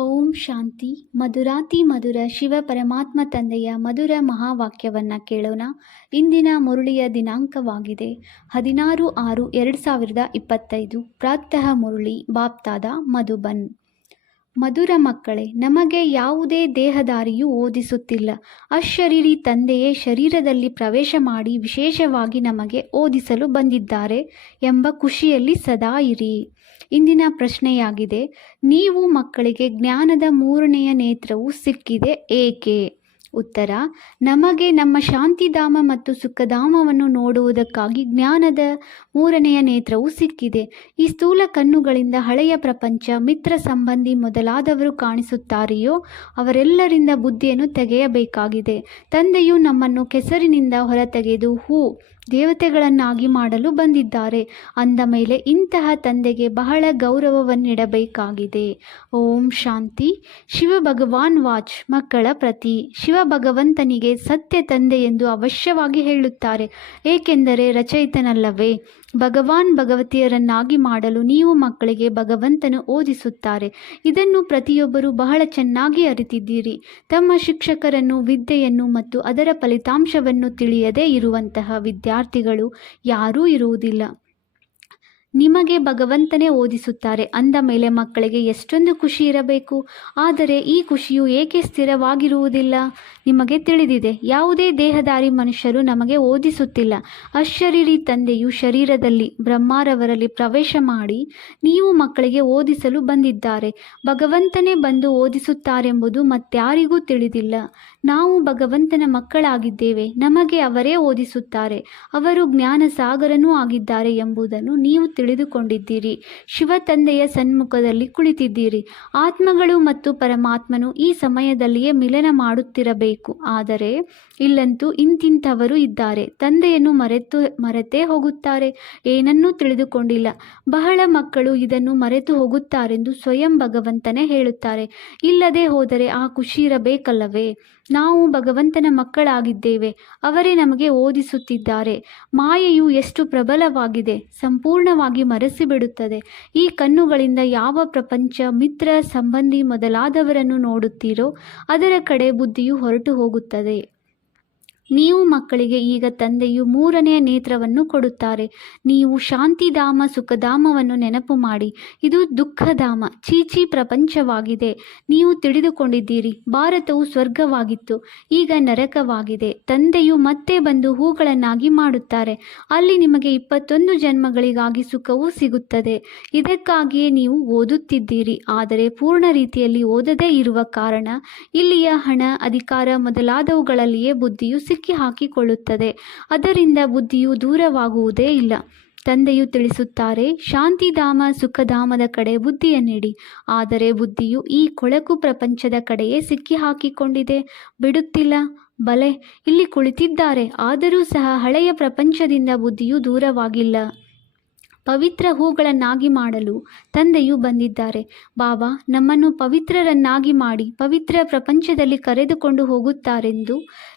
ಓಂ ಶಾಂತಿ. ಮಧುರಾತಿ ಮಧುರ ಶಿವ ಪರಮಾತ್ಮ ತಂದೆಯ ಮಧುರ ಮಹಾವಾಕ್ಯವನ್ನು ಕೇಳೋಣ. ಇಂದಿನ ಮುರುಳಿಯ ದಿನಾಂಕವಾಗಿದೆ 16/6/2025. ಪ್ರಾತಃ ಮುರುಳಿ ಬಾಪ್ತಾದ ಮಧುಬನ್. ಮಧುರ ಮಕ್ಕಳೇ, ನಮಗೆ ಯಾವುದೇ ದೇಹದಾರಿಯೂ ಓದಿಸುತ್ತಿಲ್ಲ. ಅಶರೀರಿ ತಂದೆಯೇ ಶರೀರದಲ್ಲಿ ಪ್ರವೇಶ ಮಾಡಿ ವಿಶೇಷವಾಗಿ ನಮಗೆ ಓದಿಸಲು ಬಂದಿದ್ದಾರೆ ಎಂಬ ಖುಷಿಯಲ್ಲಿ ಸದಾ ಇರಿ. ಇಂದಿನ ಪ್ರಶ್ನೆಯಾಗಿದೆ, ನೀವು ಮಕ್ಕಳಿಗೆ ಜ್ಞಾನದ ಮೂರನೆಯ ನೇತ್ರವು ಸಿಕ್ಕಿದೆ ಏಕೆ? ಉತ್ತರ: ನಮಗೆ ನಮ್ಮ ಶಾಂತಿಧಾಮ ಮತ್ತು ಸುಖಧಾಮವನ್ನು ನೋಡುವುದಕ್ಕಾಗಿ ಜ್ಞಾನದ ಮೂರನೆಯ ನೇತ್ರವು ಸಿಕ್ಕಿದೆ. ಈ ಸ್ಥೂಲ ಕಣ್ಣುಗಳಿಂದ ಹಳೆಯ ಪ್ರಪಂಚ, ಮಿತ್ರ, ಸಂಬಂಧಿ ಮೊದಲಾದವರು ಕಾಣಿಸುತ್ತಾರೆಯೋ ಅವರೆಲ್ಲರಿಂದ ಬುದ್ಧಿಯನ್ನು ತೆಗೆಯಬೇಕಾಗಿದೆ. ತಂದೆಯು ನಮ್ಮನ್ನು ಕೆಸರಿನಿಂದ ಹೊರತೆಗೆದು ದೇವತೆಗಳನ್ನಾಗಿ ಮಾಡಲು ಬಂದಿದ್ದಾರೆ ಅಂದ ಮೇಲೆ ಇಂತಹ ತಂದೆಗೆ ಬಹಳ ಗೌರವವನ್ನಿಡಬೇಕಾಗಿದೆ. ಓಂ ಶಾಂತಿ. ಶಿವ ಭಗವಾನ್ ವಾಚ್. ಮಕ್ಕಳ ಪ್ರತಿ ಶಿವ ಭಗವಂತನಿಗೆ ಸತ್ಯ ತಂದೆ ಎಂದು ಅವಶ್ಯವಾಗಿ ಹೇಳುತ್ತಾರೆ, ಏಕೆಂದರೆ ರಚಯಿತನಲ್ಲವೇ? ಭಗವಾನ್ ಭಗವತಿಯರನ್ನಾಗಿ ಮಾಡಲು ನೀವು ಮಕ್ಕಳಿಗೆ ಭಗವಂತನು ಓದಿಸುತ್ತಾರೆ. ಇದನ್ನು ಪ್ರತಿಯೊಬ್ಬರೂ ಬಹಳ ಚೆನ್ನಾಗಿ ಅರಿತಿದ್ದೀರಿ. ತಮ್ಮ ಶಿಕ್ಷಕರನ್ನು, ವಿದ್ಯೆಯನ್ನು ಮತ್ತು ಅದರ ಫಲಿತಾಂಶವನ್ನು ತಿಳಿಯದೇ ಇರುವಂತಹ ವಿದ್ಯಾರ್ಥಿಗಳು ಯಾರೂ ಇರುವುದಿಲ್ಲ. ನಿಮಗೆ ಭಗವಂತನೇ ಓದಿಸುತ್ತಾರೆ ಅಂದ ಮೇಲೆ ಮಕ್ಕಳಿಗೆ ಎಷ್ಟೊಂದು ಖುಷಿ ಇರಬೇಕು. ಆದರೆ ಈ ಖುಷಿಯು ಏಕೆ ಸ್ಥಿರವಾಗಿರುವುದಿಲ್ಲ? ನಿಮಗೆ ತಿಳಿದಿದೆ, ಯಾವುದೇ ದೇಹದಾರಿ ಮನುಷ್ಯರು ನಮಗೆ ಓದಿಸುತ್ತಿಲ್ಲ. ಅಶರೀರಿ ತಂದೆಯು ಶರೀರದಲ್ಲಿ ಬ್ರಹ್ಮರವರಲ್ಲಿ ಪ್ರವೇಶ ಮಾಡಿ ನೀವು ಮಕ್ಕಳಿಗೆ ಓದಿಸಲು ಬಂದಿದ್ದಾರೆ. ಭಗವಂತನೇ ಬಂದು ಓದಿಸುತ್ತಾರೆಂಬುದು ಮತ್ಯಾರಿಗೂ ತಿಳಿದಿಲ್ಲ. ನಾವು ಭಗವಂತನ ಮಕ್ಕಳಾಗಿದ್ದೇವೆ, ನಮಗೆ ಅವರೇ ಓದಿಸುತ್ತಾರೆ. ಅವರು ಜ್ಞಾನ ಸಾಗರನೂ ಆಗಿದ್ದಾರೆ ಎಂಬುದನ್ನು ನೀವು ತಿಳಿದುಕೊಂಡಿದ್ದೀರಿ. ಶಿವ ತಂದೆಯ ಸನ್ಮುಖದಲ್ಲಿ ಕುಳಿತಿದ್ದೀರಿ. ಆತ್ಮಗಳು ಮತ್ತು ಪರಮಾತ್ಮನು ಈ ಸಮಯದಲ್ಲಿಯೇ ಮಿಲನ ಮಾಡುತ್ತಿರಬೇಕು. ಆದರೆ ಇಲ್ಲಂತೂ ಇಂತಿಂಥವರು ಇದ್ದಾರೆ, ತಂದೆಯನ್ನು ಮರೆತೇ ಹೋಗುತ್ತಾರೆ, ಏನನ್ನೂ ತಿಳಿದುಕೊಂಡಿಲ್ಲ. ಬಹಳ ಮಕ್ಕಳು ಇದನ್ನು ಮರೆತು ಹೋಗುತ್ತಾರೆಂದು ಸ್ವಯಂ ಭಗವಂತನೇ ಹೇಳುತ್ತಾರೆ. ಇಲ್ಲದೆ ಹೋದರೆ ಆ ಖುಷಿ ಇರಬೇಕಲ್ಲವೇ? ನಾವು ಭಗವಂತನ ಮಕ್ಕಳಾಗಿದ್ದೇವೆ, ಅವರೇ ನಮಗೆ ಓದಿಸುತ್ತಿದ್ದಾರೆ. ಮಾಯೆಯು ಎಷ್ಟು ಪ್ರಬಲವಾಗಿದೆ, ಸಂಪೂರ್ಣವಾಗಿ ಮರೆಸಿಬಿಡುತ್ತದೆ. ಈ ಕಣ್ಣುಗಳಿಂದ ಯಾವ ಪ್ರಪಂಚ, ಮಿತ್ರ, ಸಂಬಂಧಿ ಮೊದಲಾದವರನ್ನು ನೋಡುತ್ತೀರೋ ಅದರ ಕಡೆ ಬುದ್ಧಿಯು ಹೊರಟು ಹೋಗುತ್ತದೆ. ನೀವು ಮಕ್ಕಳಿಗೆ ಈಗ ತಂದೆಯು ಮೂರನೆಯ ನೇತ್ರವನ್ನು ಕೊಡುತ್ತಾರೆ. ನೀವು ಶಾಂತಿಧಾಮ, ಸುಖಧಾಮವನ್ನು ನೆನಪು ಮಾಡಿ. ಇದು ದುಃಖಧಾಮ, ಚೀಚಿ ಪ್ರಪಂಚವಾಗಿದೆ. ನೀವು ತಿಳಿದುಕೊಂಡಿದ್ದೀರಿ, ಭಾರತವು ಸ್ವರ್ಗವಾಗಿತ್ತು, ಈಗ ನರಕವಾಗಿದೆ. ತಂದೆಯು ಮತ್ತೆ ಬಂದು ಹೂಗಳನ್ನಾಗಿ ಮಾಡುತ್ತಾರೆ. ಅಲ್ಲಿ ನಿಮಗೆ 21 ಜನ್ಮಗಳಿಗಾಗಿ ಸುಖವೂ ಸಿಗುತ್ತದೆ. ಇದಕ್ಕಾಗಿಯೇ ನೀವು ಓದುತ್ತಿದ್ದೀರಿ. ಆದರೆ ಪೂರ್ಣ ರೀತಿಯಲ್ಲಿ ಓದದೇ ಇರುವ ಕಾರಣ ಇಲ್ಲಿಯ ಹಣ, ಅಧಿಕಾರ ಮೊದಲಾದವುಗಳಲ್ಲಿಯೇ ಬುದ್ಧಿಯು ಹಾಕಿಕೊಳ್ಳುತ್ತದೆ. ಅದರಿಂದ ಬುದ್ಧಿಯು ದೂರವಾಗುವುದೇ ಇಲ್ಲ. ತಂದೆಯು ತಿಳಿಸುತ್ತಾರೆ, ಶಾಂತಿಧಾಮ, ಸುಖಧಾಮದ ಕಡೆ ಬುದ್ಧಿಯನ್ನಿಡಿ. ಆದರೆ ಬುದ್ಧಿಯು ಈ ಕೊಳಕು ಪ್ರಪಂಚದ ಕಡೆಯೇ ಹಾಕಿಕೊಂಡಿದೆ, ಬಿಡುತ್ತಿಲ್ಲ. ಬಲೆ, ಇಲ್ಲಿ ಕುಳಿತಿದ್ದಾರೆ, ಆದರೂ ಸಹ ಹಳೆಯ ಪ್ರಪಂಚದಿಂದ ಬುದ್ಧಿಯು ದೂರವಾಗಿಲ್ಲ. ಪವಿತ್ರ ಹೂಗಳನ್ನಾಗಿ ಮಾಡಲು ತಂದೆಯು ಬಂದಿದ್ದಾರೆ. ಬಾಬಾ ನಮ್ಮನ್ನು ಪವಿತ್ರರನ್ನಾಗಿ ಮಾಡಿ ಪವಿತ್ರ ಪ್ರಪಂಚದಲ್ಲಿ ಕರೆದುಕೊಂಡು ಹೋಗುತ್ತಾರೆಂದು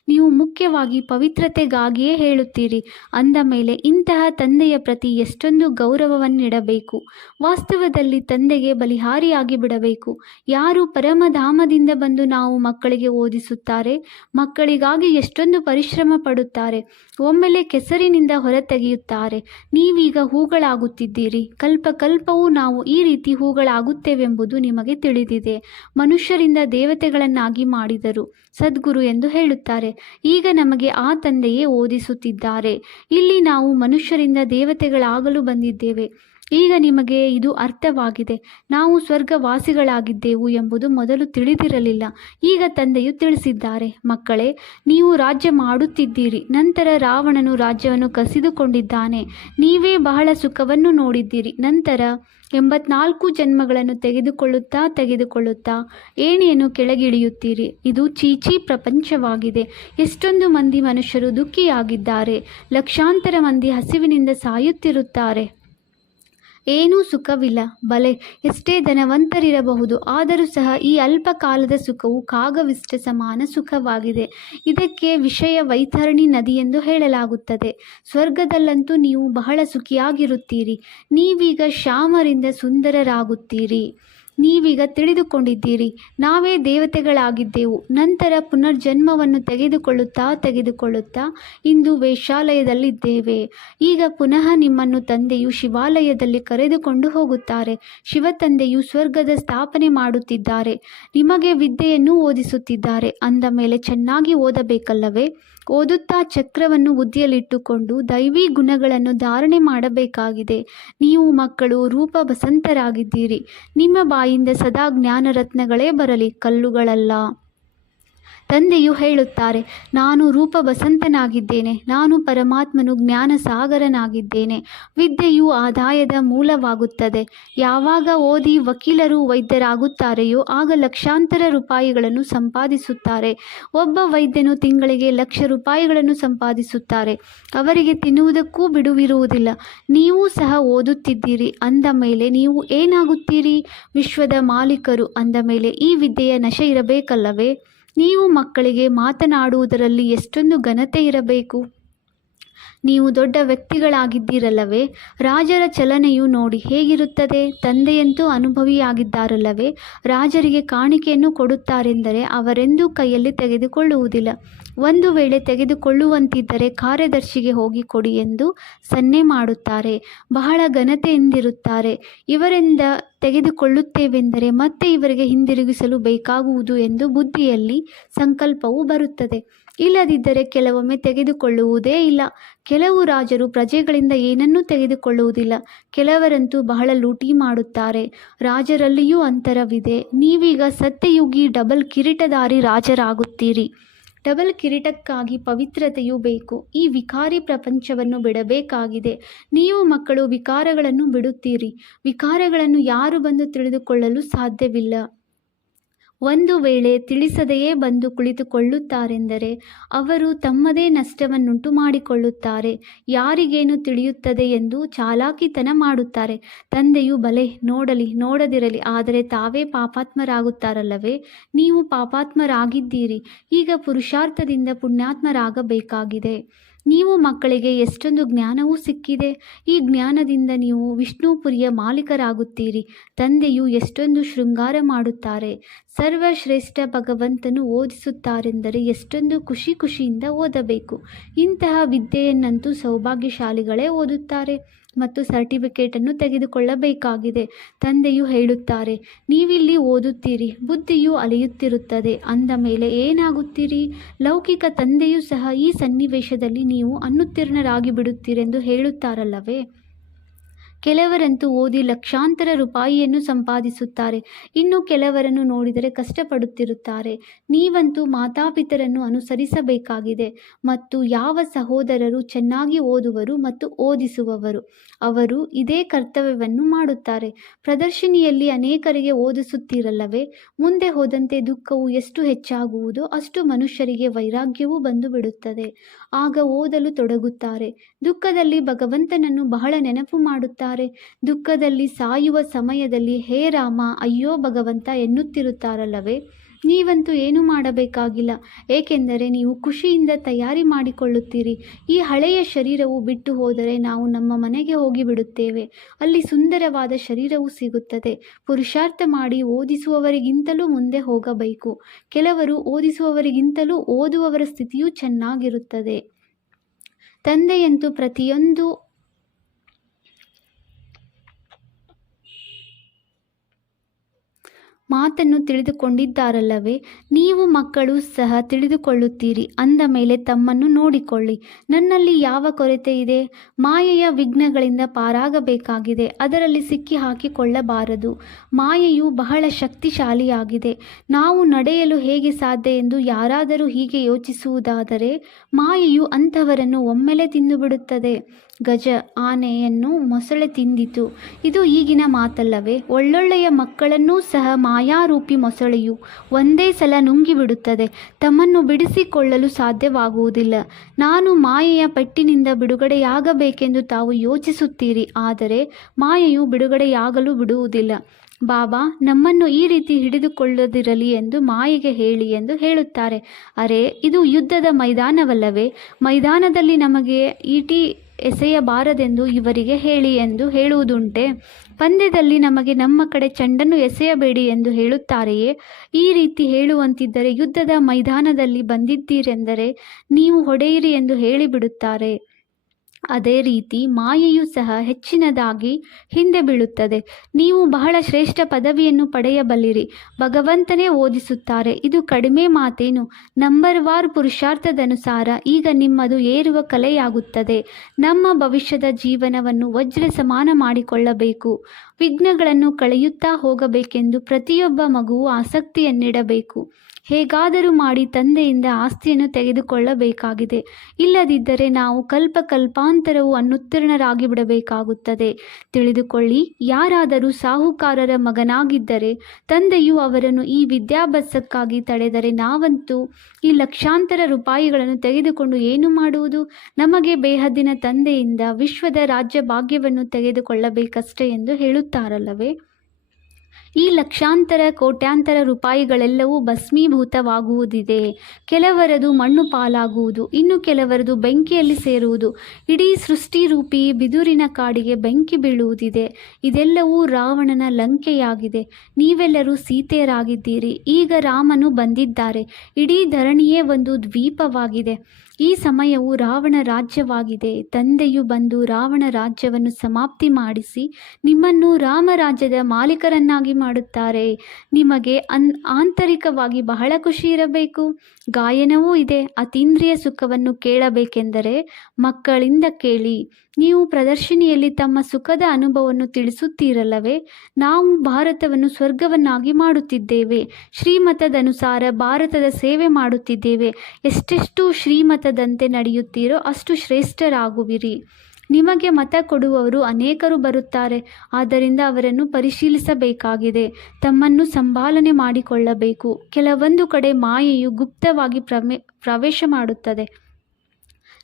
ನೀವು ಮುಖ್ಯವಾಗಿ ಪವಿತ್ರತೆಗಾಗಿಯೇ ಹೇಳುತ್ತೀರಿ. ಅಂದ ಮೇಲೆ ಇಂತಹ ತಂದೆಯ ಪ್ರತಿ ಎಷ್ಟೊಂದು ಗೌರವವನ್ನಿಡಬೇಕು. ವಾಸ್ತವದಲ್ಲಿ ತಂದೆಗೆ ಬಲಿಹಾರಿಯಾಗಿ ಬಿಡಬೇಕು. ಯಾರು ಪರಮಧಾಮದಿಂದ ಬಂದು ನಾವು ಮಕ್ಕಳಿಗೆ ಓದಿಸುತ್ತಾರೆ, ಮಕ್ಕಳಿಗಾಗಿ ಎಷ್ಟೊಂದು ಪರಿಶ್ರಮ ಪಡುತ್ತಾರೆ, ಒಮ್ಮೆಲೆ ಕೆಸರಿನಿಂದ ಹೊರತೆಗೆಯುತ್ತಾರೆ. ನೀವೀಗ ಹೂಗಳಾಗುತ್ತಿದ್ದೀರಿ. ಕಲ್ಪಕಲ್ಪವೂ ನಾವು ಈ ರೀತಿ ಹೂಗಳಾಗುತ್ತೇವೆಂಬುದು ನಿಮಗೆ ತಿಳಿದಿದೆ. ಮನುಷ್ಯರಿಂದ ದೇವತೆಗಳನ್ನಾಗಿ ಮಾಡಿದರು ಸದ್ಗುರು ಎಂದು ಹೇಳುತ್ತಾರೆ. ಈಗ ನಮಗೆ ಆ ತಂದೆಯೇ ಓದಿಸುತ್ತಿದ್ದಾರೆ. ಇಲ್ಲಿ ನಾವು ಮನುಷ್ಯರಿಂದ ದೇವತೆಗಳಾಗಲು ಬಂದಿದ್ದೇವೆ. ಈಗ ನಿಮಗೆ ಇದು ಅರ್ಥವಾಗಿದೆ. ನಾವು ಸ್ವರ್ಗವಾಸಿಗಳಾಗಿದ್ದೆವು ಎಂಬುದು ಮೊದಲು ತಿಳಿದಿರಲಿಲ್ಲ. ಈಗ ತಂದೆಯು ತಿಳಿಸಿದ್ದಾರೆ, ಮಕ್ಕಳೇ, ನೀವು ರಾಜ್ಯ ಮಾಡುತ್ತಿದ್ದೀರಿ. ನಂತರ ರಾವಣನು ರಾಜ್ಯವನ್ನು ಕಸಿದುಕೊಂಡಿದ್ದಾನೆ. ನೀವೇ ಬಹಳ ಸುಖವನ್ನು ನೋಡಿದ್ದೀರಿ. ನಂತರ 84 ಜನ್ಮಗಳನ್ನು ತೆಗೆದುಕೊಳ್ಳುತ್ತಾ ಏಣಿಯನ್ನು ಕೆಳಗಿಳಿಯುತ್ತೀರಿ. ಇದು ಚೀಚಿ ಪ್ರಪಂಚವಾಗಿದೆ. ಎಷ್ಟೊಂದು ಮಂದಿ ಮನುಷ್ಯರು ದುಃಖಿಯಾಗಿದ್ದಾರೆ. ಲಕ್ಷಾಂತರ ಮಂದಿ ಹಸಿವಿನಿಂದ ಸಾಯುತ್ತಿರುತ್ತಾರೆ. ಏನೂ ಸುಖವಿಲ್ಲ. ಬಲೆ, ಎಷ್ಟೇ ಧನವಂತರಿರಬಹುದು, ಆದರೂ ಸಹ ಈ ಅಲ್ಪ ಕಾಲದ ಸುಖವು ಕಾಗವಿಷ್ಟ ಸಮಾನ ಸುಖವಾಗಿದೆ. ಇದಕ್ಕೆ ವಿಷಯ ವೈತರಣಿ ನದಿ ಎಂದು ಹೇಳಲಾಗುತ್ತದೆ. ಸ್ವರ್ಗದಲ್ಲಂತೂ ನೀವು ಬಹಳ ಸುಖಿಯಾಗಿರುತ್ತೀರಿ. ನೀವೀಗ ಶ್ಯಾಮರಿಂದ ಸುಂದರರಾಗುತ್ತೀರಿ. ನೀವೀಗ ತಿಳಿದುಕೊಂಡಿದ್ದೀರಿ. ನಾವೇ ದೇವತೆಗಳಾಗಿದ್ದೆವು. ನಂತರ ಪುನರ್ಜನ್ಮವನ್ನು ತೆಗೆದುಕೊಳ್ಳುತ್ತಾ ಇಂದು ವೇಶ್ಯಾಲಯದಲ್ಲಿದ್ದೇವೆ. ಈಗ ಪುನಃ ನಿಮ್ಮನ್ನು ತಂದೆಯು ಶಿವಾಲಯದಲ್ಲಿ ಕರೆದುಕೊಂಡು ಹೋಗುತ್ತಾರೆ. ಶಿವತಂದೆಯು ಸ್ವರ್ಗದ ಸ್ಥಾಪನೆ ಮಾಡುತ್ತಿದ್ದಾರೆ. ನಿಮಗೆ ವಿದ್ಯೆಯನ್ನು ಓದಿಸುತ್ತಿದ್ದಾರೆ. ಅಂದ ಮೇಲೆ ಚೆನ್ನಾಗಿ ಓದಬೇಕಲ್ಲವೇ? ಓದುತ್ತಾ ಚಕ್ರವನ್ನು ಬುದ್ಧಿಯಲ್ಲಿಟ್ಟುಕೊಂಡು ದೈವಿ ಗುಣಗಳನ್ನು ಧಾರಣೆ ಮಾಡಬೇಕಾಗಿದೆ. ನೀವು ಮಕ್ಕಳು ರೂಪ ಬಸಂತರಾಗಿದ್ದೀರಿ. ನಿಮ್ಮ ಬಾಯಿಂದ ಸದಾ ಜ್ಞಾನರತ್ನಗಳೇ ಬರಲಿ, ಕಲ್ಲುಗಳಲ್ಲ. ತಂದೆಯು ಹೇಳುತ್ತಾರೆ, ನಾನು ರೂಪ ಬಸಂತನಾಗಿದ್ದೇನೆ. ನಾನು ಪರಮಾತ್ಮನು ಜ್ಞಾನ ಸಾಗರನಾಗಿದ್ದೇನೆ. ವಿದ್ಯೆಯು ಆದಾಯದ ಮೂಲವಾಗುತ್ತದೆ. ಯಾವಾಗ ಓದಿ ವಕೀಲರು ವೈದ್ಯರಾಗುತ್ತಾರೆಯೋ ಆಗ ಲಕ್ಷಾಂತರ ರೂಪಾಯಿಗಳನ್ನು ಸಂಪಾದಿಸುತ್ತಾರೆ. ಒಬ್ಬ ವೈದ್ಯನು ತಿಂಗಳಿಗೆ ₹1,00,000 ಸಂಪಾದಿಸುತ್ತಾರೆ. ಅವರಿಗೆ ತಿನ್ನುವುದಕ್ಕೂ ಬಿಡುವಿರುವುದಿಲ್ಲ. ನೀವು ಸಹ ಓದುತ್ತಿದ್ದೀರಿ. ಅಂದ ಮೇಲೆ ನೀವು ಏನಾಗುತ್ತೀರಿ? ವಿಶ್ವದ ಮಾಲೀಕರು. ಅಂದ ಮೇಲೆ ಈ ವಿದ್ಯೆಯ ನಶೆ ಇರಬೇಕಲ್ಲವೇ? ನೀವು ಮಕ್ಕಳಿಗೆ ಮಾತನಾಡುವುದರಲ್ಲಿ ಎಷ್ಟೊಂದು ಘನತೆ ಇರಬೇಕು. ನೀವು ದೊಡ್ಡ ವ್ಯಕ್ತಿಗಳಾಗಿದ್ದೀರಲ್ಲವೇ? ರಾಜರ ಚಲನೆಯು ನೋಡಿ ಹೇಗಿರುತ್ತದೆ. ತಂದೆಯಂತೂ ಅನುಭವಿಯಾಗಿದ್ದಾರಲ್ಲವೇ? ರಾಜರಿಗೆ ಕಾಣಿಕೆಯನ್ನು ಕೊಡುತ್ತಾರೆಂದರೆ ಅವರೆಂದೂ ಕೈಯಲ್ಲಿ ತೆಗೆದುಕೊಳ್ಳುವುದಿಲ್ಲ. ಒಂದು ವೇಳೆ ತೆಗೆದುಕೊಳ್ಳುವಂತಿದ್ದರೆ ಕಾರ್ಯದರ್ಶಿಗೆ ಹೋಗಿ ಕೊಡಿ ಎಂದು ಸನ್ನೆ ಮಾಡುತ್ತಾರೆ. ಬಹಳ ಘನತೆಯಿಂದಿರುತ್ತಾರೆ. ಇವರಿಂದ ತೆಗೆದುಕೊಳ್ಳುತ್ತೇವೆಂದರೆ ಮತ್ತೆ ಇವರಿಗೆ ಹಿಂದಿರುಗಿಸಲು ಬೇಕಾಗುವುದು ಎಂದು ಬುದ್ಧಿಯಲ್ಲಿ ಸಂಕಲ್ಪವು ಬರುತ್ತದೆ. ಇಲ್ಲದಿದ್ದರೆ ಕೆಲವೊಮ್ಮೆ ತೆಗೆದುಕೊಳ್ಳುವುದೇ ಇಲ್ಲ. ಕೆಲವು ರಾಜರು ಪ್ರಜೆಗಳಿಂದ ಏನನ್ನೂ ತೆಗೆದುಕೊಳ್ಳುವುದಿಲ್ಲ. ಕೆಲವರಂತೂ ಬಹಳ ಲೂಟಿ ಮಾಡುತ್ತಾರೆ. ರಾಜರಲ್ಲಿಯೂ ಅಂತರವಿದೆ. ನೀವೀಗ ಸತ್ಯಯುಗಿ ಡಬಲ್ ಕಿರೀಟಧಾರಿ ರಾಜರಾಗುತ್ತೀರಿ. ಡಬಲ್ ಕಿರೀಟಕ್ಕಾಗಿ ಪವಿತ್ರತೆಯೂ ಬೇಕು. ಈ ವಿಕಾರಿ ಪ್ರಪಂಚವನ್ನು ಬಿಡಬೇಕಾಗಿದೆ. ನೀವು ಮಕ್ಕಳು ವಿಕಾರಗಳನ್ನು ಬಿಡುತ್ತೀರಿ. ವಿಕಾರಗಳನ್ನು ಯಾರು ಬಂದು ತಿಳಿದುಕೊಳ್ಳಲು ಸಾಧ್ಯವಿಲ್ಲ. ಒಂದು ವೇಳೆ ತಿಳಿಸದೆಯೇ ಬಂದು ಕುಳಿತುಕೊಳ್ಳುತ್ತಾರೆಂದರೆ ಅವರು ತಮ್ಮದೇ ನಷ್ಟವನ್ನುಂಟು ಮಾಡಿಕೊಳ್ಳುತ್ತಾರೆ. ಯಾರಿಗೇನು ತಿಳಿಯುತ್ತದೆ ಎಂದು ಚಾಲಾಕಿತನ ಮಾಡುತ್ತಾರೆ. ತಂದೆಯು ಬಲೆ ನೋಡದಿರಲಿ, ಆದರೆ ತಾವೇ ಪಾಪಾತ್ಮರಾಗುತ್ತಾರಲ್ಲವೇ? ನೀವು ಪಾಪಾತ್ಮರಾಗಿದ್ದೀರಿ. ಈಗ ಪುರುಷಾರ್ಥದಿಂದ ಪುಣ್ಯಾತ್ಮರಾಗಬೇಕಾಗಿದೆ. ನೀವು ಮಕ್ಕಳಿಗೆ ಎಷ್ಟೊಂದು ಜ್ಞಾನವೂ ಸಿಕ್ಕಿದೆ. ಈ ಜ್ಞಾನದಿಂದ ನೀವು ವಿಷ್ಣುಪುರಿಯ ಮಾಲೀಕರಾಗುತ್ತೀರಿ. ತಂದೆಯು ಎಷ್ಟೊಂದು ಶೃಂಗಾರ ಮಾಡುತ್ತಾರೆ. ಸರ್ವಶ್ರೇಷ್ಠ ಭಗವಂತನು ಓದಿಸುತ್ತಾರೆಂದರೆ ಎಷ್ಟೊಂದು ಖುಷಿಯಿಂದ ಓದಬೇಕು. ಇಂತಹ ವಿದ್ಯೆಯನ್ನಂತೂ ಸೌಭಾಗ್ಯಶಾಲಿಗಳೇ ಓದುತ್ತಾರೆ ಮತ್ತು ಸರ್ಟಿಫಿಕೇಟನ್ನು ತೆಗೆದುಕೊಳ್ಳಬೇಕಾಗಿದೆ. ತಂದೆಯು ಹೇಳುತ್ತಾರೆ, ನೀವಿಲ್ಲಿ ಓದುತ್ತೀರಿ, ಬುದ್ಧಿಯು ಅಲೆಯುತ್ತಿರುತ್ತದೆ. ಅಂದ ಮೇಲೆ ಏನಾಗುತ್ತೀರಿ? ಲೌಕಿಕ ತಂದೆಯೂ ಸಹ ಈ ಸನ್ನಿವೇಶದಲ್ಲಿ ನೀವು ಅನುತ್ತೀರ್ಣರಾಗಿ ಬಿಡುತ್ತೀರೆಂದು ಹೇಳುತ್ತಾರಲ್ಲವೇ? ಕೆಲವರಂತೂ ಓದಿ ಲಕ್ಷಾಂತರ ರೂಪಾಯಿಯನ್ನು ಸಂಪಾದಿಸುತ್ತಾರೆ. ಇನ್ನು ಕೆಲವರನ್ನು ನೋಡಿದರೆ ಕಷ್ಟಪಡುತ್ತಿರುತ್ತಾರೆ. ನೀವಂತೂ ಮಾತಾಪಿತರನ್ನು ಅನುಸರಿಸಬೇಕಾಗಿದೆ. ಮತ್ತು ಯಾವ ಸಹೋದರರು ಚೆನ್ನಾಗಿ ಓದುವರು ಮತ್ತು ಓದಿಸುವವರು, ಅವರು ಇದೇ ಕರ್ತವ್ಯವನ್ನು ಮಾಡುತ್ತಾರೆ. ಪ್ರದರ್ಶಿನಿಯಲ್ಲಿ ಅನೇಕರಿಗೆ ಓದಿಸುತ್ತೀರಲ್ಲವೇ? ಮುಂದೆ ಹೋದಂತೆ ದುಃಖವು ಎಷ್ಟು ಹೆಚ್ಚಾಗುವುದೋ ಅಷ್ಟು ಮನುಷ್ಯರಿಗೆ ವೈರಾಗ್ಯವೂ ಬಂದು ಬಿಡುತ್ತದೆ. ಆಗ ಓದಲು ತೊಡಗುತ್ತಾರೆ. ದುಃಖದಲ್ಲಿ ಭಗವಂತನನ್ನು ಬಹಳ ನೆನಪು ಮಾಡುತ್ತಾರೆ. ದುಃಖದಲ್ಲಿ ಸಾಯುವ ಸಮಯದಲ್ಲಿ ಹೇ ರಾಮ, ಅಯ್ಯೋ ಭಗವಂತ ಎನ್ನುತ್ತಿರುತ್ತಾರಲ್ಲವೇ? ನೀವಂತೂ ಏನೂ ಮಾಡಬೇಕಾಗಿಲ್ಲ. ಏಕೆಂದರೆ ನೀವು ಖುಷಿಯಿಂದ ತಯಾರಿ ಮಾಡಿಕೊಳ್ಳುತ್ತೀರಿ. ಈ ಹಳೆಯ ಶರೀರವು ಬಿಟ್ಟು ಹೋದರೆ ನಾವು ನಮ್ಮ ಮನೆಗೆ ಹೋಗಿಬಿಡುತ್ತೇವೆ. ಅಲ್ಲಿ ಸುಂದರವಾದ ಶರೀರವು ಸಿಗುತ್ತದೆ. ಪುರುಷಾರ್ಥ ಮಾಡಿ ಓದಿಸುವವರಿಗಿಂತಲೂ ಮುಂದೆ ಹೋಗಬೇಕು. ಕೆಲವರು ಓದಿಸುವವರಿಗಿಂತಲೂ ಓದುವವರ ಸ್ಥಿತಿಯೂ ಚೆನ್ನಾಗಿರುತ್ತದೆ. ತಂದೆಯಂತೂ ಪ್ರತಿಯೊಂದು ಮಾತನ್ನು ತಿಳಿದುಕೊಂಡಿದ್ದಾರಲ್ಲವೇ? ನೀವು ಮಕ್ಕಳು ಸಹ ತಿಳಿದುಕೊಳ್ಳುತ್ತೀರಿ. ಅಂದ ಮೇಲೆ ತಮ್ಮನ್ನು ನೋಡಿಕೊಳ್ಳಿ. ನನ್ನಲ್ಲಿ ಯಾವ ಕೊರತೆ ಇದೆ? ಮಾಯೆಯ ವಿಘ್ನಗಳಿಂದ ಪಾರಾಗಬೇಕಾಗಿದೆ. ಅದರಲ್ಲಿ ಸಿಕ್ಕಿ ಹಾಕಿಕೊಳ್ಳಬಾರದು. ಮಾಯೆಯು ಬಹಳ ಶಕ್ತಿಶಾಲಿಯಾಗಿದೆ. ನಾವು ನಡೆಯಲು ಹೇಗೆ ಸಾಧ್ಯ ಎಂದು ಯಾರಾದರೂ ಹೀಗೆ ಯೋಚಿಸುವುದಾದರೆ ಮಾಯೆಯು ಅಂಥವರನ್ನು ಒಮ್ಮೆಲೆ ತಿಂದುಬಿಡುತ್ತದೆ. ಗಜ ಆನೆಯನ್ನು ಮೊಸಳೆ ತಿಂದಿತು. ಇದು ಈಗಿನ ಮಾತಲ್ಲವೇ? ಒಳ್ಳೊಳ್ಳೆಯ ಮಕ್ಕಳನ್ನೂ ಸಹ ಮಾಯಾರೂಪಿ ಮೊಸಳೆಯು ಒಂದೇ ಸಲ ನುಂಗಿಬಿಡುತ್ತದೆ. ತಮ್ಮನ್ನು ಬಿಡಿಸಿಕೊಳ್ಳಲು ಸಾಧ್ಯವಾಗುವುದಿಲ್ಲ. ನಾನು ಮಾಯೆಯ ಪೆಟ್ಟಿನಿಂದ ಬಿಡುಗಡೆಯಾಗಬೇಕೆಂದು ತಾವು ಯೋಚಿಸುತ್ತೀರಿ. ಆದರೆ ಮಾಯೆಯು ಬಿಡುಗಡೆಯಾಗಲು ಬಿಡುವುದಿಲ್ಲ. ಬಾಬಾ ನಮ್ಮನ್ನು ಈ ರೀತಿ ಹಿಡಿದುಕೊಳ್ಳದಿರಲಿ ಎಂದು ಮಾಯೆಗೆ ಹೇಳಿ ಎಂದು ಹೇಳುತ್ತಾರೆ. ಅರೆ, ಇದು ಯುದ್ಧದ ಮೈದಾನವಲ್ಲವೇ? ಮೈದಾನದಲ್ಲಿ ನಮಗೆ ಈಟಿ ಎಸೆಯಬಾರದೆಂದು ಇವರಿಗೆ ಹೇಳಿ ಎಂದು ಹೇಳುವುದುಂಟೆ? ಪಂದ್ಯದಲ್ಲಿ ನಮಗೆ ನಮ್ಮ ಕಡೆ ಚೆಂಡನ್ನು ಎಸೆಯಬೇಡಿ ಎಂದು ಹೇಳುತ್ತಾರೆಯೇ? ಈ ರೀತಿ ಹೇಳುವಂತಿದ್ದರೆ ಯುದ್ಧದ ಮೈದಾನದಲ್ಲಿ ಬಂದಿದ್ದೀರೆಂದರೆ ನೀವು ಹೊಡೆಯಿರಿ ಎಂದು ಹೇಳಿಬಿಡುತ್ತಾರೆ. ಅದೇ ರೀತಿ ಮಾಯೆಯೂ ಸಹ ಹೆಚ್ಚಿನದಾಗಿ ಹಿಂದೆ ಬೀಳುತ್ತದೆ. ನೀವು ಬಹಳ ಶ್ರೇಷ್ಠ ಪದವಿಯನ್ನು ಪಡೆಯಬಲ್ಲಿರಿ, ಭಗವಂತನೇ ಓದಿಸುತ್ತಾರೆ. ಇದು ಕಡಿಮೆ ಮಾತೇನು? ನಂಬರ್ವಾರ್ ಪುರುಷಾರ್ಥದನುಸಾರ ಈಗ ನಿಮ್ಮದು ಏರುವ ಕಲೆಯಾಗುತ್ತದೆ. ನಮ್ಮ ಭವಿಷ್ಯದ ಜೀವನವನ್ನು ವಜ್ರ ಸಮಾನ ಮಾಡಿಕೊಳ್ಳಬೇಕು. ವಿಘ್ನಗಳನ್ನು ಕಳೆಯುತ್ತಾ ಹೋಗಬೇಕೆಂದು ಪ್ರತಿಯೊಬ್ಬ ಮಗುವು ಆಸಕ್ತಿಯನ್ನಿಡಬೇಕು. ಹೇಗಾದರೂ ಮಾಡಿ ತಂದೆಯಿಂದ ಆಸ್ತಿಯನ್ನು ತೆಗೆದುಕೊಳ್ಳಬೇಕಾಗಿದೆ. ಇಲ್ಲದಿದ್ದರೆ ನಾವು ಕಲ್ಪಾಂತರವು ಅನುತ್ತೀರ್ಣರಾಗಿ ಬಿಡಬೇಕಾಗುತ್ತದೆ. ತಿಳಿದುಕೊಳ್ಳಿ, ಯಾರಾದರೂ ಸಾಹುಕಾರರ ಮಗನಾಗಿದ್ದರೆ ತಂದೆಯು ಅವರನ್ನು ಈ ವಿದ್ಯಾಭ್ಯಾಸಕ್ಕಾಗಿ ತಡೆದರೆ ನಾವಂತೂ ಈ ಲಕ್ಷಾಂತರ ರೂಪಾಯಿಗಳನ್ನು ತೆಗೆದುಕೊಂಡು ಏನು ಮಾಡುವುದು? ನಮಗೆ ಬೇಹದ್ದಿನ ತಂದೆಯಿಂದ ವಿಶ್ವದ ರಾಜ್ಯ ಭಾಗ್ಯವನ್ನು ತೆಗೆದುಕೊಳ್ಳಬೇಕಷ್ಟೇ ಎಂದು ಹೇಳುತ್ತಾರಲ್ಲವೇ? ಈ ಲಕ್ಷಾಂತರ ಕೋಟ್ಯಾಂತರ ರೂಪಾಯಿಗಳೆಲ್ಲವೂ ಭಸ್ಮೀಭೂತವಾಗುವುದಿದೆ. ಕೆಲವರದು ಮಣ್ಣು ಪಾಲಾಗುವುದು, ಇನ್ನು ಕೆಲವರದು ಬೆಂಕಿಯಲ್ಲಿ ಸೇರುವುದು. ಇಡೀ ಸೃಷ್ಟಿರೂಪಿ ಬಿದುರಿನ ಕಾಡಿಗೆ ಬೆಂಕಿ ಬೀಳುವುದಿದೆ. ಇದೆಲ್ಲವೂ ರಾವಣನ ಲಂಕೆಯಾಗಿದೆ. ನೀವೆಲ್ಲರೂ ಸೀತೆಯರಾಗಿದ್ದೀರಿ. ಈಗ ರಾಮನು ಬಂದಿದ್ದಾರೆ. ಇಡೀ ಧರಣಿಯೇ ಒಂದು ದ್ವೀಪವಾಗಿದೆ. ಈ ಸಮಯವು ರಾವಣ ರಾಜ್ಯವಾಗಿದೆ. ತಂದೆಯು ಬಂದು ರಾವಣ ರಾಜ್ಯವನ್ನು ಸಮಾಪ್ತಿ ಮಾಡಿಸಿ ನಿಮ್ಮನ್ನು ರಾಮರಾಜ್ಯದ ಮಾಲೀಕರನ್ನಾಗಿ ಮಾಡುತ್ತಾರೆ. ನಿಮಗೆ ಆಂತರಿಕವಾಗಿ ಬಹಳ ಖುಷಿ ಇರಬೇಕು. ಗಾಯನವೂ ಇದೆ. ಅತೀಂದ್ರಿಯ ಸುಖವನ್ನು ಕೇಳಬೇಕೆಂದರೆ ಮಕ್ಕಳಿಂದ ಕೇಳಿ. ನೀವು ಪ್ರದರ್ಶಿನಿಯಲ್ಲಿ ತಮ್ಮ ಸುಖದ ಅನುಭವವನ್ನು ತಿಳಿಸುತ್ತೀರಲ್ಲವೇ? ನಾವು ಭಾರತವನ್ನು ಸ್ವರ್ಗವನ್ನಾಗಿ ಮಾಡುತ್ತಿದ್ದೇವೆ. ಶ್ರೀಮತದನುಸಾರ ಭಾರತದ ಸೇವೆ ಮಾಡುತ್ತಿದ್ದೇವೆ. ಎಷ್ಟೆಷ್ಟು ಶ್ರೀಮತದಂತೆ ನಡೆಯುತ್ತೀರೋ ಅಷ್ಟು ಶ್ರೇಷ್ಠರಾಗುವಿರಿ. ನಿಮಗೆ ಮತ ಕೊಡುವವರು ಅನೇಕರು ಬರುತ್ತಾರೆ. ಆದ್ದರಿಂದ ಅವರನ್ನು ಪರಿಶೀಲಿಸಬೇಕಾಗಿದೆ. ತಮ್ಮನ್ನು ಸಂಭಾಲನೆ ಮಾಡಿಕೊಳ್ಳಬೇಕು. ಕೆಲವೊಂದು ಕಡೆ ಮಾಯೆಯು ಗುಪ್ತವಾಗಿ ಪ್ರವೇಶ ಮಾಡುತ್ತದೆ.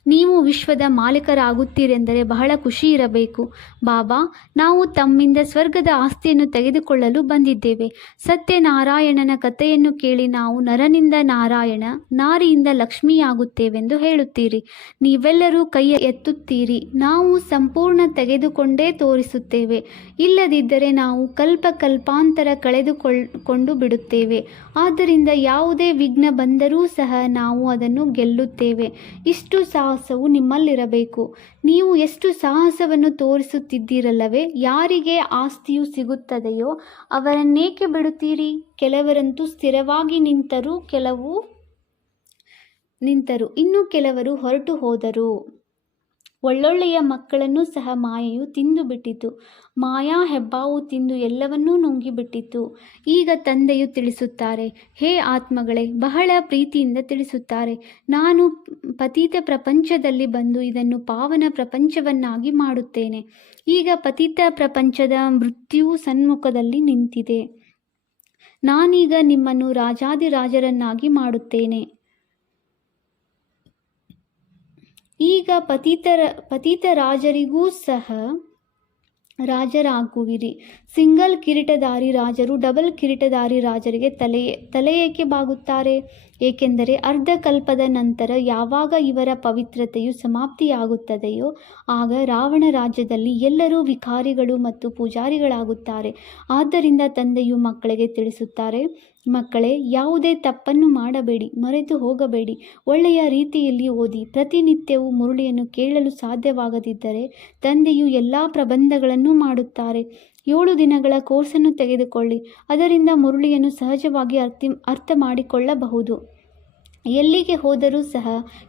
ನೀವು ವಿಶ್ವದ ಮಾಲೀಕರಾಗುತ್ತೀರೆಂದರೆ ಬಹಳ ಖುಷಿ ಇರಬೇಕು. ಬಾಬಾ, ನಾವು ತಮ್ಮಿಂದ ಸ್ವರ್ಗದ ಆಸ್ತಿಯನ್ನು ತೆಗೆದುಕೊಳ್ಳಲು ಬಂದಿದ್ದೇವೆ. ಸತ್ಯನಾರಾಯಣನ ಕಥೆಯನ್ನು ಕೇಳಿ ನಾವು ನರನಿಂದ ನಾರಾಯಣ, ನಾರಿಯಿಂದ ಲಕ್ಷ್ಮಿಯಾಗುತ್ತೇವೆಂದು ಹೇಳುತ್ತೀರಿ. ನೀವೆಲ್ಲರೂ ಕೈ ಎತ್ತುತ್ತೀರಿ. ನಾವು ಸಂಪೂರ್ಣ ತೆಗೆದುಕೊಂಡೇ ತೋರಿಸುತ್ತೇವೆ. ಇಲ್ಲದಿದ್ದರೆ ನಾವು ಕಲ್ಪಾಂತರ ಕಳೆದುಕೊಂಡು ಬಿಡುತ್ತೇವೆ. ಆದ್ದರಿಂದ ಯಾವುದೇ ವಿಘ್ನ ಬಂದರೂ ಸಹ ನಾವು ಅದನ್ನು ಗೆಲ್ಲುತ್ತೇವೆ. ಇಷ್ಟು ಸಾಹಸವು ನಿಮ್ಮಲ್ಲಿರಬೇಕು. ನೀವು ಎಷ್ಟು ಸಾಹಸವನ್ನು ತೋರಿಸುತ್ತಿದ್ದೀರಲ್ಲವೇ? ಯಾರಿಗೆ ಆಸ್ತಿಯು ಸಿಗುತ್ತದೆಯೋ ಅವರನ್ನೇಕೆ ಬಿಡುತ್ತೀರಿ? ಕೆಲವರಂತೂ ಸ್ಥಿರವಾಗಿ ನಿಂತರು, ಇನ್ನು ಕೆಲವರು ಹೊರಟು ಹೋದರು. ಒಳ್ಳೊಳ್ಳೆಯ ಮಕ್ಕಳನ್ನು ಸಹ ಮಾಯೆಯು ತಿಂದು ಬಿಟ್ಟಿತು. ಮಾಯಾ ಹೆಬ್ಬಾವು ತಿಂದು ಎಲ್ಲವನ್ನೂ ನುಂಗಿಬಿಟ್ಟಿತು. ಈಗ ತಂದೆಯು ತಿಳಿಸುತ್ತಾರೆ, ಹೇ ಆತ್ಮಗಳೇ, ಬಹಳ ಪ್ರೀತಿಯಿಂದ ತಿಳಿಸುತ್ತಾರೆ, ನಾನು ಪತಿತ ಪ್ರಪಂಚದಲ್ಲಿ ಬಂದು ಇದನ್ನು ಪಾವನ ಪ್ರಪಂಚವನ್ನಾಗಿ ಮಾಡುತ್ತೇನೆ. ಈಗ ಪತಿತ ಪ್ರಪಂಚದ ಮೃತ್ಯುವು ಸನ್ಮುಖದಲ್ಲಿ ನಿಂತಿದೆ. ನಾನೀಗ ನಿಮ್ಮನ್ನು ರಾಜಾದಿರಾಜರನ್ನಾಗಿ ಮಾಡುತ್ತೇನೆ. ಈಗ ಪತಿತ ರಾಜರಿಗೂ ಸಹ ರಾಜರಾಗುವಿರಿ. ಸಿಂಗಲ್ ಕಿರೀಟಧಾರಿ ರಾಜರು ಡಬಲ್ ಕಿರೀಟಧಾರಿ ರಾಜರಿಗೆ ತಲೆ ಏಕೆ ಬಾಗುತ್ತಾರೆ? ಏಕೆಂದರೆ ಅರ್ಧಕಲ್ಪದ ನಂತರ ಯಾವಾಗ ಇವರ ಪವಿತ್ರತೆಯು ಸಮಾಪ್ತಿಯಾಗುತ್ತದೆಯೋ ಆಗ ರಾವಣ ರಾಜ್ಯದಲ್ಲಿ ಎಲ್ಲರೂ ವಿಕಾರಿಗಳು ಮತ್ತು ಪೂಜಾರಿಗಳಾಗುತ್ತಾರೆ. ಆದ್ದರಿಂದ ತಂದೆಯು ಮಕ್ಕಳಿಗೆ ತಿಳಿಸುತ್ತಾರೆ, ಮಕ್ಕಳೇ, ಯಾವುದೇ ತಪ್ಪನ್ನು ಮಾಡಬೇಡಿ, ಮರೆತು ಹೋಗಬೇಡಿ, ಒಳ್ಳೆಯ ರೀತಿಯಲ್ಲಿ ಓದಿ. ಪ್ರತಿನಿತ್ಯವೂ ಮುರಳಿಯನ್ನು ಕೇಳಲು ಸಾಧ್ಯವಾಗದಿದ್ದರೆ ತಂದೆಯು ಎಲ್ಲ ಪ್ರಬಂಧಗಳನ್ನು ಮಾಡುತ್ತಾರೆ. 7 ದಿನಗಳ ಕೋರ್ಸನ್ನು ತೆಗೆದುಕೊಳ್ಳಿ. ಅದರಿಂದ ಮುರಳಿಯನ್ನು ಸಹಜವಾಗಿ ಅರ್ಥ ಮಾಡಿಕೊಳ್ಳಬಹುದು. ಎಲ್ಲಿಗೆ ಹೋದರೂ ಸಹ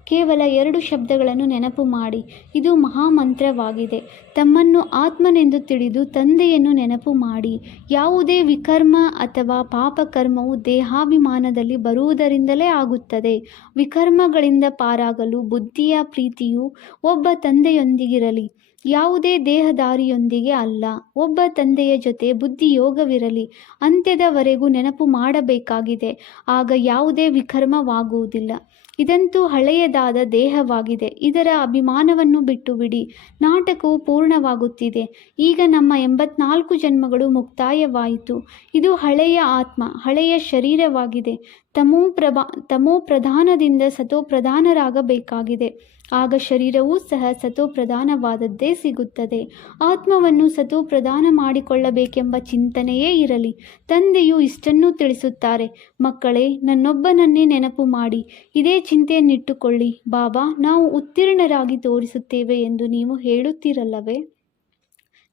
ಕೇವಲ 2 ಶಬ್ದಗಳನ್ನು ನೆನಪು ಮಾಡಿ. ಇದು ಮಹಾಮಂತ್ರವಾಗಿದೆ. ತಮ್ಮನ್ನು ಆತ್ಮನೆಂದು ತಿಳಿದು ತಂದೆಯನ್ನು ನೆನಪು ಮಾಡಿ. ಯಾವುದೇ ವಿಕರ್ಮ ಅಥವಾ ಪಾಪಕರ್ಮವು ದೇಹಾಭಿಮಾನದಲ್ಲಿ ಬರುವುದರಿಂದಲೇ ಆಗುತ್ತದೆ. ವಿಕರ್ಮಗಳಿಂದ ಪಾರಾಗಲು ಬುದ್ಧಿಯ ಪ್ರೀತಿಯು ಒಬ್ಬ ತಂದೆಯೊಂದಿಗಿರಲಿ, ಯಾವುದೇ ದೇಹದಾರಿಯೊಂದಿಗೆ ಅಲ್ಲ. ಒಬ್ಬ ತಂದೆಯ ಜೊತೆ ಬುದ್ಧಿಯೋಗವಿರಲಿ. ಅಂತ್ಯದವರೆಗೂ ನೆನಪು ಮಾಡಬೇಕಾಗಿದೆ. ಆಗ ಯಾವುದೇ ವಿಕರ್ಮವಾಗುವುದಿಲ್ಲ. ಇದಂತೂ ಹಳೆಯದಾದ ದೇಹವಾಗಿದೆ. ಇದರ ಅಭಿಮಾನವನ್ನು ಬಿಟ್ಟು ಬಿಡಿ. ನಾಟಕವು ಪೂರ್ಣವಾಗುತ್ತಿದೆ. ಈಗ ನಮ್ಮ 84 ಜನ್ಮಗಳು ಮುಕ್ತಾಯವಾಯಿತು. ಇದು ಹಳೆಯ ಆತ್ಮ, ಹಳೆಯ ಶರೀರವಾಗಿದೆ. ತಮೋ ಪ್ರಧಾನದಿಂದ ಸತೋಪ್ರಧಾನರಾಗಬೇಕಾಗಿದೆ. ಆಗ ಶರೀರವೂ ಸಹ ಸತೋಪ್ರಧಾನವಾದದ್ದೇ ಸಿಗುತ್ತದೆ. ಆತ್ಮವನ್ನು ಸತೋಪ್ರಧಾನ ಮಾಡಿಕೊಳ್ಳಬೇಕೆಂಬ ಚಿಂತನೆಯೇ ಇರಲಿ. ತಂದೆಯು ಇಷ್ಟನ್ನೂ ತಿಳಿಸುತ್ತಾರೆ, ಮಕ್ಕಳೇ, ನನ್ನೊಬ್ಬನನ್ನೇ ನೆನಪು ಮಾಡಿ ಇದೇ ಚಿಂತೆಯನ್ನಿಟ್ಟುಕೊಳ್ಳಿ. ಬಾಬಾ, ನಾವು ಉತ್ತೀರ್ಣರಾಗಿ ತೋರಿಸುತ್ತೇವೆ ಎಂದು ನೀವು ಹೇಳುತ್ತೀರಲ್ಲವೇ?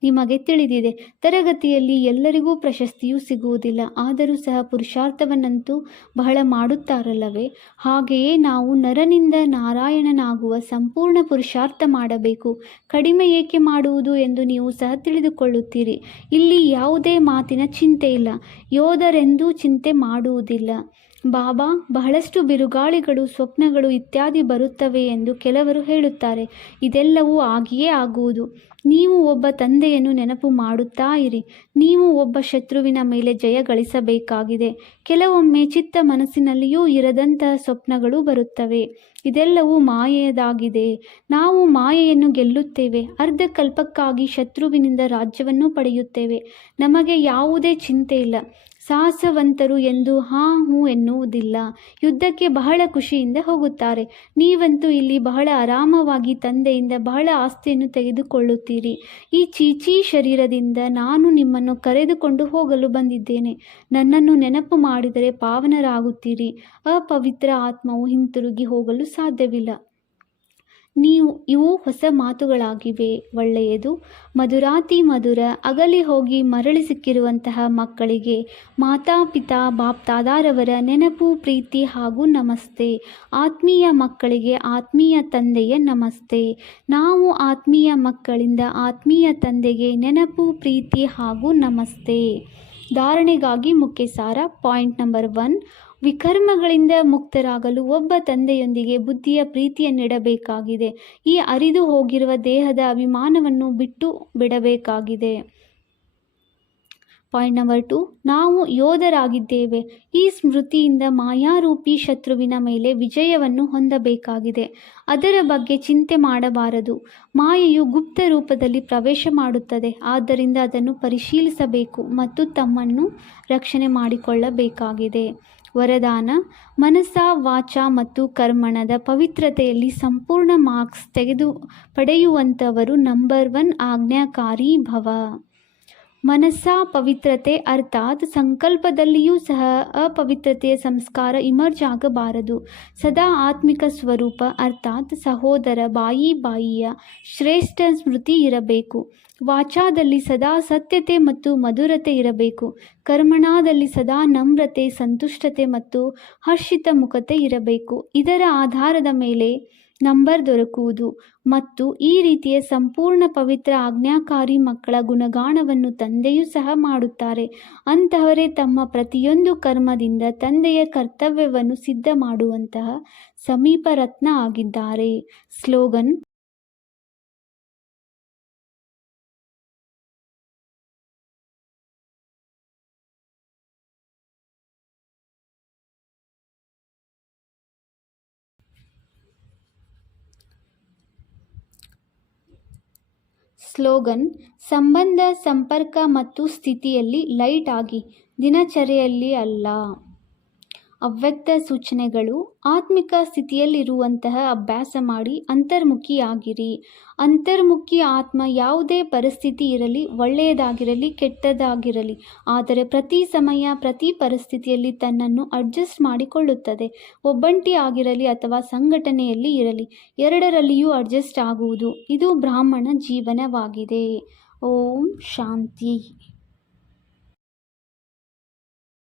ನಿಮಗೆ ತಿಳಿದಿದೆ, ತರಗತಿಯಲ್ಲಿ ಎಲ್ಲರಿಗೂ ಪ್ರಶಸ್ತಿಯೂ ಸಿಗುವುದಿಲ್ಲ. ಆದರೂ ಸಹ ಪುರುಷಾರ್ಥವನ್ನಂತೂ ಬಹಳ ಮಾಡುತ್ತಾರಲ್ಲವೇ? ಹಾಗೆಯೇ ನಾವು ನರನಿಂದ ನಾರಾಯಣನಾಗುವ ಸಂಪೂರ್ಣ ಪುರುಷಾರ್ಥ ಮಾಡಬೇಕು. ಕಡಿಮೆ ಏಕೆ ಮಾಡುವುದು ಎಂದು ನೀವು ಸಹ ತಿಳಿದುಕೊಳ್ಳುತ್ತೀರಿ. ಇಲ್ಲಿ ಯಾವುದೇ ಮಾತಿನ ಚಿಂತೆ ಇಲ್ಲ. ಯೋಧರೆಂದೂ ಚಿಂತೆ ಮಾಡುವುದಿಲ್ಲ. ಬಾಬಾ, ಬಹಳಷ್ಟು ಬಿರುಗಾಳಿಗಳು, ಸ್ವಪ್ನಗಳು ಇತ್ಯಾದಿ ಬರುತ್ತವೆ ಎಂದು ಕೆಲವರು ಹೇಳುತ್ತಾರೆ. ಇದೆಲ್ಲವೂ ಆಗಿಯೇ ಆಗುವುದು. ನೀವು ಒಬ್ಬ ತಂದೆಯನ್ನು ನೆನಪು ಮಾಡುತ್ತಾ ಇರಿ. ನೀವು ಒಬ್ಬ ಶತ್ರುವಿನ ಮೇಲೆ ಜಯ ಗಳಿಸಬೇಕಾಗಿದೆ. ಕೆಲವೊಮ್ಮೆ ಚಿತ್ತ ಮನಸ್ಸಿನಲ್ಲಿಯೂ ಇರದಂತಹ ಸ್ವಪ್ನಗಳು ಬರುತ್ತವೆ. ಇದೆಲ್ಲವೂ ಮಾಯೆಯದಾಗಿದೆ. ನಾವು ಮಾಯೆಯನ್ನು ಗೆಲ್ಲುತ್ತೇವೆ. ಅರ್ಧಕಲ್ಪಕ್ಕಾಗಿ ಶತ್ರುವಿನಿಂದ ರಾಜ್ಯವನ್ನು ಪಡೆಯುತ್ತೇವೆ. ನಮಗೆ ಯಾವುದೇ ಚಿಂತೆ ಇಲ್ಲ. ಸಾಹಸವಂತರು ಎಂದು ಹೂ ಎನ್ನುವುದಿಲ್ಲ. ಯುದ್ಧಕ್ಕೆ ಬಹಳ ಖುಷಿಯಿಂದ ಹೋಗುತ್ತಾರೆ. ನೀವಂತೂ ಇಲ್ಲಿ ಬಹಳ ಆರಾಮವಾಗಿ ತಂದೆಯಿಂದ ಬಹಳ ಆಸ್ತಿಯನ್ನು ತೆಗೆದುಕೊಳ್ಳುತ್ತೀರಿ. ಈ ಚೀಚಿ ಶರೀರದಿಂದ ನಾನು ನಿಮ್ಮನ್ನು ಕರೆದುಕೊಂಡು ಹೋಗಲು ಬಂದಿದ್ದೇನೆ. ನನ್ನನ್ನು ನೆನಪು ಮಾಡಿದರೆ ಪಾವನರಾಗುತ್ತೀರಿ. ಅಪವಿತ್ರ ಆತ್ಮವು ಹಿಂತಿರುಗಿ ಹೋಗಲು ಸಾಧ್ಯವಿಲ್ಲ. ಇವು ಹೊಸ ಮಾತುಗಳಾಗಿವೆ. ಒಳ್ಳೆಯದು. ಮಧುರಾತಿ ಮಧುರ. ಅಗಲಿ ಹೋಗಿ ಮರಳಿ ಸಿಕ್ಕಿರುವಂತಹ ಮಕ್ಕಳಿಗೆ ಮಾತಾಪಿತಾ ಬಾಪ್ದಾದಾರವರ ನೆನಪು, ಪ್ರೀತಿ ಹಾಗೂ ನಮಸ್ತೆ. ಆತ್ಮೀಯ ಮಕ್ಕಳಿಗೆ ಆತ್ಮೀಯ ತಂದೆಯ ನಮಸ್ತೆ. ನಾವು ಆತ್ಮೀಯ ಮಕ್ಕಳಿಂದ ಆತ್ಮೀಯ ತಂದೆಗೆ ನೆನಪು, ಪ್ರೀತಿ ಹಾಗೂ ನಮಸ್ತೆ. ಧಾರಣೆಗಾಗಿ ಮುಖ್ಯ ಸಾರ. ಪಾಯಿಂಟ್ ನಂಬರ್ 1, ವಿಕರ್ಮಗಳಿಂದ ಮುಕ್ತರಾಗಲು ಒಬ್ಬ ತಂದೆಯೊಂದಿಗೆ ಬುದ್ಧಿಯ ಪ್ರೀತಿಯನ್ನಿಡಬೇಕಾಗಿದೆ. ಈ ಅರಿದು ಹೋಗಿರುವ ದೇಹದ ಅಭಿಮಾನವನ್ನು ಬಿಟ್ಟು ಬಿಡಬೇಕಾಗಿದೆ. ಪಾಯಿಂಟ್ ನಂಬರ್ 2, ನಾವು ಯೋಧರಾಗಿದ್ದೇವೆ. ಈ ಸ್ಮೃತಿಯಿಂದ ಮಾಯಾರೂಪಿ ಶತ್ರುವಿನ ಮೇಲೆ ವಿಜಯವನ್ನು ಹೊಂದಬೇಕಾಗಿದೆ. ಅದರ ಬಗ್ಗೆ ಚಿಂತೆ ಮಾಡಬಾರದು. ಮಾಯೆಯು ಗುಪ್ತ ರೂಪದಲ್ಲಿ ಪ್ರವೇಶ ಮಾಡುತ್ತದೆ. ಆದ್ದರಿಂದ ಅದನ್ನು ಪರಿಶೀಲಿಸಬೇಕು ಮತ್ತು ತಮ್ಮನ್ನು ರಕ್ಷಣೆ ಮಾಡಿಕೊಳ್ಳಬೇಕಾಗಿದೆ. ವರದಾನ: ಮನಸ, ವಾಚ ಮತ್ತು ಕರ್ಮಣದ ಪವಿತ್ರತೆಯಲ್ಲಿ ಸಂಪೂರ್ಣ ಮಾರ್ಕ್ಸ್ ಪಡೆಯುವಂಥವರು ನಂಬರ್ 1 ಆಜ್ಞಾಕಾರಿ ಭವ. ಮನಸ್ಸ ಪವಿತ್ರತೆ ಅರ್ಥಾತ್ ಸಂಕಲ್ಪದಲ್ಲಿಯೂ ಸಹ ಅಪವಿತ್ರತೆಯ ಸಂಸ್ಕಾರ ಇಮರ್ಜ್ ಆಗಬಾರದು. ಸದಾ ಆತ್ಮಿಕ ಸ್ವರೂಪ ಅರ್ಥಾತ್ ಸಹೋದರ ಬಾಯಿಯ ಶ್ರೇಷ್ಠ ಸ್ಮೃತಿ ಇರಬೇಕು. ವಾಚಾದಲ್ಲಿ ಸದಾ ಸತ್ಯತೆ ಮತ್ತು ಮಧುರತೆ ಇರಬೇಕು. ಕರ್ಮಣಾದಲ್ಲಿ ಸದಾ ನಮ್ರತೆ, ಸಂತುಷ್ಟತೆ ಮತ್ತು ಹರ್ಷಿತ ಮುಖತೆ ಇರಬೇಕು. ಇದರ ಆಧಾರದ ಮೇಲೆ ನಂಬರ್ ದೊರಕುವುದು ಮತ್ತು ಈ ರೀತಿಯ ಸಂಪೂರ್ಣ ಪವಿತ್ರ ಆಜ್ಞಾಕಾರಿ ಮಕ್ಕಳ ಗುಣಗಾನವನ್ನು ತಂದೆಯೂ ಸಹ ಮಾಡುತ್ತಾರೆ. ಅಂತಹವರೇ ತಮ್ಮ ಪ್ರತಿಯೊಂದು ಕರ್ಮದಿಂದ ತಂದೆಯ ಕರ್ತವ್ಯವನ್ನು ಸಿದ್ಧ ಮಾಡುವಂತಹ ಸಮೀಪ ರತ್ನ ಆಗಿದ್ದಾರೆ. ಸ್ಲೋಗನ್: ಸಂಬಂಧ, ಸಂಪರ್ಕ ಮತ್ತು ಸ್ಥಿತಿಯಲ್ಲಿ ಲೈಟ್ ಆಗಿ, ದಿನಚರಿಯಲ್ಲಿ ಅಲ್ಲ. ಅವ್ಯಕ್ತ ಸೂಚನೆಗಳು: ಆತ್ಮಿಕ ಸ್ಥಿತಿಯಲ್ಲಿರುವಂತಹ ಅಭ್ಯಾಸ ಮಾಡಿ ಅಂತರ್ಮುಖಿಯಾಗಿರಿ. ಅಂತರ್ಮುಖಿ ಆತ್ಮ ಯಾವುದೇ ಪರಿಸ್ಥಿತಿ ಇರಲಿ, ಒಳ್ಳೆಯದಾಗಿರಲಿ ಕೆಟ್ಟದಾಗಿರಲಿ, ಆದರೆ ಪ್ರತಿ ಸಮಯ ಪ್ರತಿ ಪರಿಸ್ಥಿತಿಯಲ್ಲಿ ತನ್ನನ್ನು ಅಡ್ಜಸ್ಟ್ ಮಾಡಿಕೊಳ್ಳುತ್ತದೆ. ಒಬ್ಬಂಟಿ ಆಗಿರಲಿ ಅಥವಾ ಸಂಘಟನೆಯಲ್ಲಿ ಇರಲಿ, ಎರಡರಲ್ಲಿಯೂ ಅಡ್ಜಸ್ಟ್ ಆಗುವುದು. ಇದು ಬ್ರಾಹ್ಮಣ ಜೀವನವಾಗಿದೆ. ಓಂ ಶಾಂತಿ.